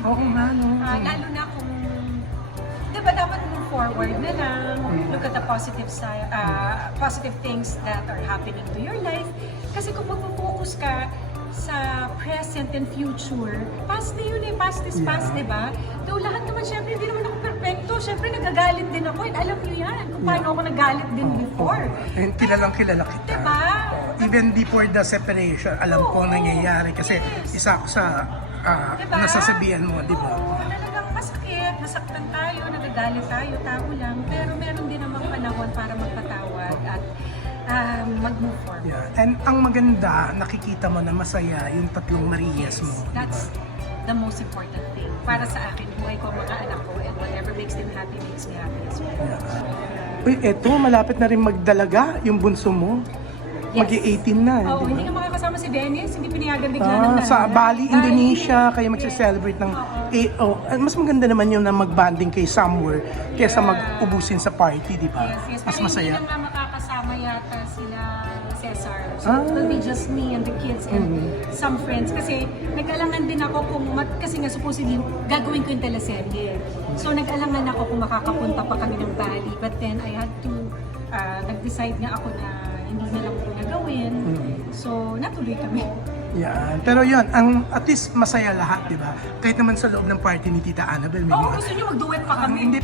positive. Oo nga, no? Lalo na kung, di ba dapat move forward na lang, look at the positive side, positive things that are happening to your life. Kasi kung mag-focus ka sa present and future, past na yun eh, past is past, di ba? Though lahat naman, syempre, hindi naman ako perfecto. Syempre, nagagalit din ako. And alam niyo yan, kung paano ako nagalit din before. And kilalang kilala kita. Diba? Even before the separation, alam ko nangyayari. Kasi isa ako sa Diba? nasasabihan mo, di ba? Oo, talagang masakit, nasaktan tayo, nagagalit tayo, tao lang. Pero meron din namang panahon para magpatawad at mag-move forward. Yeah. And ang maganda, nakikita mo na masaya yung tatlong Marias mo. That's the most important thing. Para sa akin, buhay ko, mga anak ko, and whatever makes them happy makes me happy as well. Yeah. Uy, eto, malapit na rin magdalaga yung bunso mo. Yes. Magi-18 na. Oo, di ba? hindi ka makakasama si Dennis, hindi pinayagan bigla ng Sa Bali, Indonesia, kayo Yes. magse-celebrate ng... mas maganda naman yung na mag-banding kay somewhere kaysa mag-ubusin sa party, di ba? Yes, yes. Mas Pero masaya. hindi lang nga makakasama yata sila Cesar. So it will be just me and the kids and some friends. Kasi nag-alangan din ako kung, kasi nga supposedly gagawin ko yung teleserye. So nag-alangan ako kung makakapunta pa kami ng Bali. But then I had to, nag-decide nga ako na hindi na lang ko nagawin. So natuloy kami. Yan. Pero yun, at least masaya lahat, di ba? Kahit naman sa loob ng party ni Tita Annabel. May Oo, mga- gusto niyo mag-duet pa kami. Hindi.